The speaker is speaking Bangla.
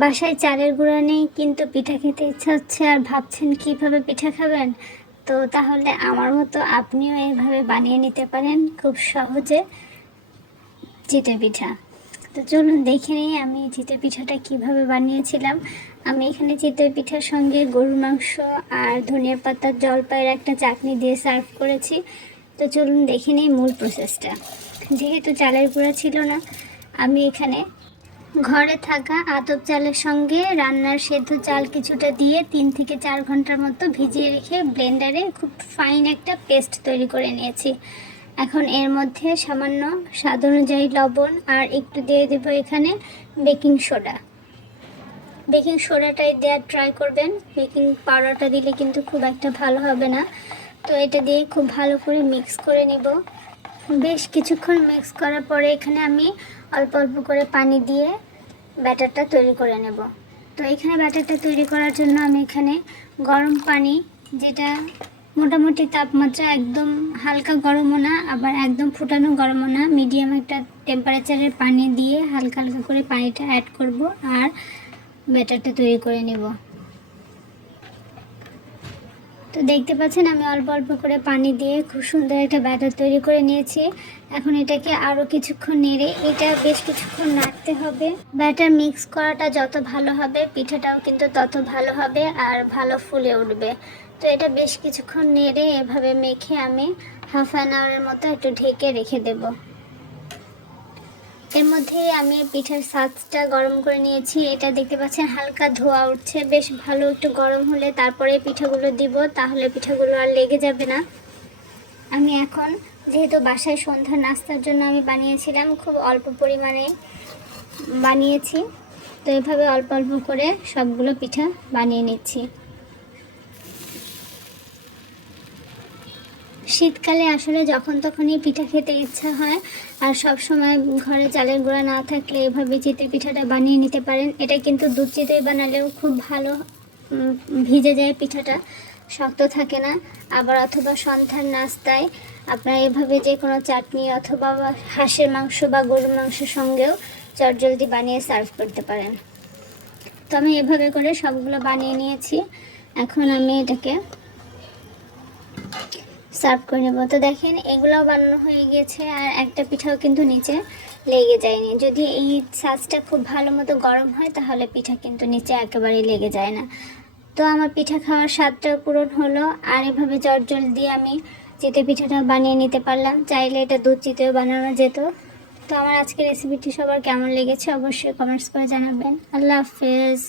বাসায় চালের গুঁড়া নেই, কিন্তু পিঠা খেতে ইচ্ছা হচ্ছে আর ভাবছেন কিভাবে পিঠা খাবেন। তো তাহলে আমার মতো আপনিও এইভাবে বানিয়ে নিতে পারেন খুব সহজে চিতই পিঠা। তো চলুন দেখে নিই আমি চিতই পিঠাটা কিভাবে বানিয়েছিলাম। আমি এখানে চিতই পিঠার সঙ্গে গরুর মাংস আর ধনিয়া পাতার জলপাইয়ের একটা চাটনি দিয়ে সার্ভ করেছি। তো চলুন দেখে নিই মূল প্রসেসটা। যেহেতু চালের গুঁড়া ছিল না, আমি এখানে ঘরে থাকা আতপ চালের সঙ্গে রান্নার সেদ্ধ চাল কিছুটা দিয়ে 3 থেকে 4 ঘন্টার মতো ভিজিয়ে রেখে ব্লেন্ডারে খুব ফাইন একটা পেস্ট তৈরি করে নিয়েছি। এখন এর মধ্যে সামান্য স্বাদ অনুযায়ী লবণ আর একটু দিয়ে দেব এখানে বেকিং সোডা। বেকিং সোডাটাই দেওয়ার ট্রাই করবেন, বেকিং পাউডারটা দিলে কিন্তু খুব একটা ভালো হবে না। তো এটা দিয়ে খুব ভালো করে মিক্স করে নিব। বেশ কিছুক্ষণ মিক্স করার পরে এখানে আমি অল্প অল্প করে পানি দিয়ে ব্যাটারটা তৈরি করে নেব। তো এখানে ব্যাটারটা তৈরি করার জন্য আমি এখানে গরম পানি, যেটা মোটামুটি তাপমাত্রা একদম হালকা গরমও না আবার একদম ফুটানো গরমও না, মিডিয়াম একটা টেম্পারেচারের পানি দিয়ে হালকা হালকা করে পানিটা অ্যাড করব আর ব্যাটারটা তৈরি করে নেব। তো দেখতে পাচ্ছেন আমি অল্প অল্প করে পানি দিয়ে খুব সুন্দর একটা ব্যাটার তৈরি করে নিয়েছি। এখন এটাকে আরও কিছুক্ষণ নেড়ে এটা বেশ কিছুক্ষণ নাড়তে হবে। ব্যাটার মিক্স করাটা যত ভালো হবে পিঠাটাও কিন্তু তত ভালো হবে আর ভালো ফুলে উঠবে। তো এটা বেশ কিছুক্ষণ নেড়ে এভাবে মেখে আমি হাফ অ্যান আওয়ারের মতো একটু ঢেকে রেখে দেব। এর মধ্যে আমি পিঠার ছাঁচটা গরম করে নিয়েছি। এটা দেখতে পাচ্ছেন হালকা ধোয়া উঠছে, বেশ ভালো একটু গরম হলে তারপরে পিঠাগুলো দিব, তাহলে পিঠাগুলো আর লেগে যাবে না। আমি এখন যেহেতু বাসায় সন্ধ্যার নাস্তার জন্য আমি বানিয়েছিলাম, খুব অল্প পরিমাণে বানিয়েছি। তো এভাবে অল্প অল্প করে সবগুলো পিঠা বানিয়ে নিচ্ছি। শীতকালে আসলে যখন তখনই পিঠা খেতে ইচ্ছা হয়, আর সব সময় ঘরে চালের গুঁড়া না থাকলে এভাবে চিতই পিঠাটা বানিয়ে নিতে পারেন। এটা কিন্তু দুধ চিতই বানালেও খুব ভালো ভিজে যায়, পিঠাটা শক্ত থাকে না। আবার অথবা সন্ধ্যার নাস্তায় আপনারা এভাবে যে কোনো চাটনি অথবা হাঁসের মাংস বা গরুর মাংসের সঙ্গেও চটজলদি বানিয়ে সার্ভ করতে পারেন। তো আমি এভাবে করে সবগুলো বানিয়ে নিয়েছি। এখন আমি এটাকে সার্ভ করে নেব। তো দেখেন এগুলোও বানানো হয়ে গেছে আর একটা পিঠাও কিন্তু নিচে লেগে যায়নি। যদি এই সাজটা খুব ভালো মতো গরম হয় তাহলে পিঠা কিন্তু নিচে একেবারেই লেগে যায় না। তো আমার পিঠা খাওয়ার স্বাদটাও পূরণ হলো আর এভাবে চটজলদি আমি চিতই পিঠাটা বানিয়ে নিতে পারলাম। চাইলে এটা দুধ চিতইও বানানো যেত। তো আমার আজকের রেসিপিটি সবার কেমন লেগেছে অবশ্যই কমেন্টস করে জানাবেন। আল্লাহ হাফেজ।